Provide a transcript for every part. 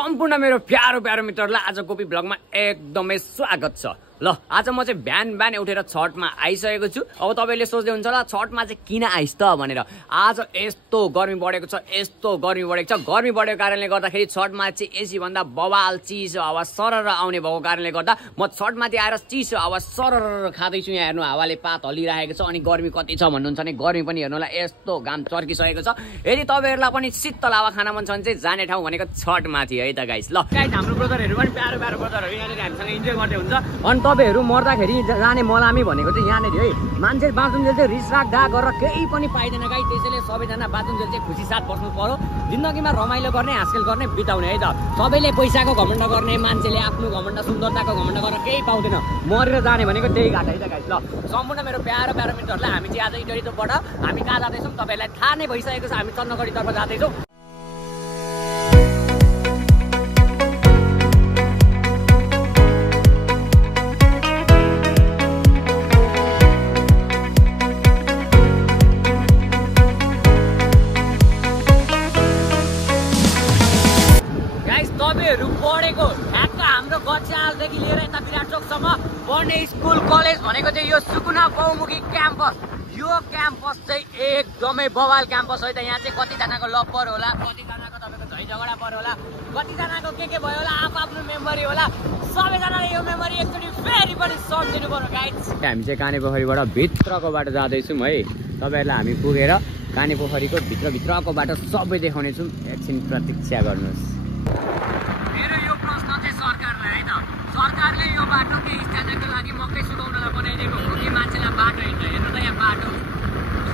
सम्पूर्ण मेरो प्यारो मित्रहरुलाई आज गोपी ब्लगमा एकदमै स्वागत छ। ल आज म चाहिँ बिहान उठेर छठमा आइसकेको छु। अब तपाईले सोच्दै हुन्छ होला छठमा चाहिँ किन आइस त भनेर। आज यस्तो गर्मी बढेको छ, गर्मी बढेको कारणले गर्दाखेरि छठमा चाहिँ एसी भन्दा बवाल चिसो हावा सरर आउने भएको कारणले गर्दा म छठमाथि आएर चिसो हावा सरर खादै छु। यहाँ हेर्नु हावाले पात हलिरहेको छ अनि गर्मी कति छ भन्नुहुन्छ भने गर्मी पनि हेर्नु होला यस्तो घाम चर्किसकेको छ। यदि तपाईहरुलाई पनि शीतल हावा खान मन छ भने चाहिँ जाने ठाउँ भनेको छठमाथि है त गाइस। ल गाइस हाम्रो ब्रदरहरु पनि प्यारो ब्रदरहरु यहाँनिर हामीसँग इन्जोय गर्दै हुन्छ। अनि तपाईहरु मर्दाखेरि जाने मलामी भनेको चाहिँ यहाँनिर है मान्छे बाँचुन्जेल चाहिँ रिस राग गा गरेर केही पनि पाइदैन गाइस। त्यसैले सबैजना बाँचुन्जेल चाहिँ खुसी साथ बस्नु पर्यो। जिन्दगीमा रमाइलो गर्ने हासिल गर्ने बिताउने है त। सबैले पैसाको घमण्ड गर्ने मान्छेले आफ्नो घमण्ड सुन्दरताको घमण्ड गरेर केही पाउँदैन। मरेर जाने भनेको त्यही घाट है त गाइस। ल सम्पूर्ण मेरो प्यारो मित्रहरुलाई हामी चाहिँ आज इटरीबाट हामी कहाँ जाँदैछौँ तपाईहरुलाई थाहा नै भइसकेको छ। हामी चन्द्रगढीतर्फ जाँदैछौँ। पढेको ठ्याक्क हाम्रो गच्छालदेखि लिएर यता विराट चोकसम्म पढ्ने स्कुल कलेज भनेको चाहिँ यो सुकुना बहुमुखी क्याम्पस। यो क्याम्पस चाहिँ एकदमै बवाल क्याम्पस है त। यहाँ चाहिँ कतिजनाको लभ पऱ्यो होला, कतिजनाको तपाईँको झै झगडा पऱ्यो होला, कतिजनाको के भयो होला, आफ्नो मेमोरी होला। सबैजनाले यो मेमोरी एकचोटि फेरि पनि सम्झिनु पर्यो गाइस। हामी चाहिँ काने पोखरीबाट भित्रको बाटो जाँदैछौँ है। तपाईँहरूलाई हामी पुगेर काने पोखरीको भित्रको बाटो सबै देखाउनेछौँ। एकछिन प्रतीक्षा गर्नुहोस्। मेरो यो प्रश्न चाहिँ सरकारलाई है त। सरकारले यो बाटो के स्ट्यान्डर्डको लागि मकै सुकाउनलाई बनाइदिएको हो कि मान्छेलाई बाटो हिँड्छ? हेर्नु त यहाँ बाटो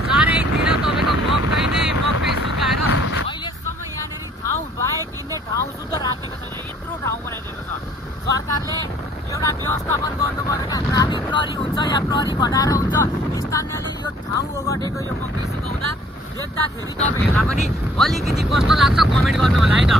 चारैतिर तपाईँको मकै सुकाएर अहिलेसम्म यहाँनिर ठाउँ बाइक हिँड्ने ठाउँ सुद्धा राखेको छैन। यत्रो ठाउँ बनाइदिएको छ। सरकारले एउटा व्यवस्थापन गर्नु पर्यो। क्या ग्रामीण प्रहरी हुन्छ या प्रहरी घटाएर हुन्छ। स्थानीयले यो ठाउँ ओगटेको यो मकै सुकाउँदा देख्दाखेरि तपाईँहरूलाई पनि अलिकति कस्तो लाग्छ कमेन्ट गर्नु होला है त।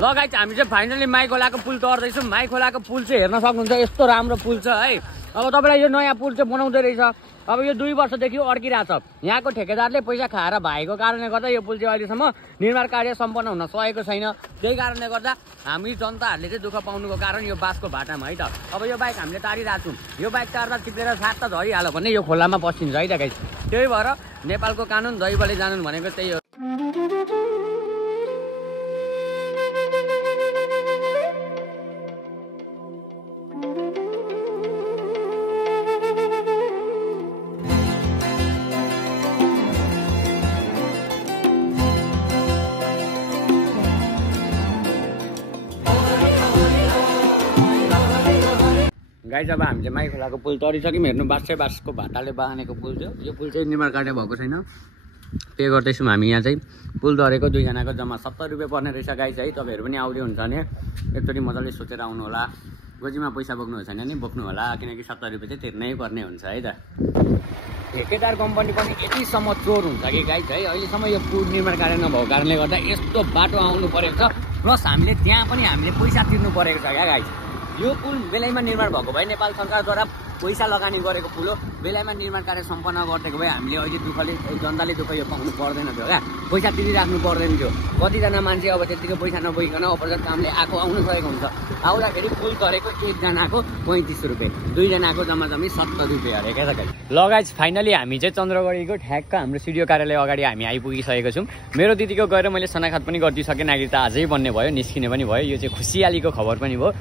ल गाइस हामी चाहिँ फाइनली माई खोलाको पुल तर्दैछौँ। माई खोलाको पुल चाहिँ हेर्न सक्नुहुन्छ यस्तो राम्रो पुल छ है। अब तपाईँलाई यो नयाँ पुल चाहिँ बनाउँदै रहेछ। अब यो 2 वर्षदेखि अड्किरहेको छ। यहाँको ठेकेदारले पैसा खाएर भएको कारणले गर्दा यो पुल चाहिँ अहिलेसम्म निर्माण कार्य सम्पन्न हुन सकेको छैन। त्यही कारणले गर्दा हामी जनताहरूले चाहिँ दुःख पाउनुको कारण यो बाँसको भाटामा है त। अब यो बाइक हामीले तारिरहेको छौँ। यो बाइक तार्दा टिपेर साथ त झरिहाल्यो भने यो खोलामा पस्किन्छ है त गाइस। त्यही भएर नेपालको कानुन दैवले जानुन् भनेको त्यही हो। गाइस अब हामी चाहिँ माई खोलाको पुल तरिसक्यौँ। हेर्नु बाँसको भाटाले बाँधेको पुल थियो। यो पुल चाहिँ निर्माण कार्य भएको छैन। पे गर्दैछौँ हामी। यहाँ चाहिँ पुल तरेको 2 जनाको जम्मा 70 रुपियाँ पर्ने रहेछ गाइस है। तपाईँहरू पनि आउँदै हुन्छ भने एकचोटि मजाले सोचेर आउनु होला। गोजीमा पैसा बोक्नुहुन्छ भने नि बोक्नु होला, किनकि 70 रुपियाँ चाहिँ तिर्नै पर्ने हुन्छ है त। ठेकेदार कम्पनी पनि यतिसम्म चोर हुन्छ कि गाइस है। अहिलेसम्म यो पुल निर्माण कार्य नभएको कारणले गर्दा यस्तो बाटो आउनु परेको छ। प्लस हामीले त्यहाँ पनि हामीले पैसा तिर्नु परेको छ क्या गाइस। यो पुल बेलैमा निर्माण भएको भए नेपाल सरकारद्वारा पैसा लगानी गरेको पुल हो। बेलैमा निर्माण कार्य सम्पन्न गरिदिएको भए हामीले अहिले जनताले दुःख यो पाउनु पर्दैन थियो क्या। पैसा तिरिराख्नु पर्दैन थियो। कतिजना मान्छे अब त्यतिको पैसा नबोकिकन अपरजत कामले आउनु सकेको हुन्छ। आउँदाखेरि पुल तरेको एकजनाको 35 रुपियाँ, 2 जनाको जम्मा 70 रुपियाँ अरे क्या त। ल गाइस फाइनली हामी चाहिँ चन्द्रगढीको ठ्याक्क हाम्रो सिडिओ कार्यालय अगाडि हामी आइपुगिसकेको छौँ। मेरो दिदीको गएर मैले सनाखत पनि गरिदिइसकेँ। नागरिकता अझै बन्ने भयो, निस्किने पनि भयो। यो चाहिँ खुसियालीको खबर पनि भयो।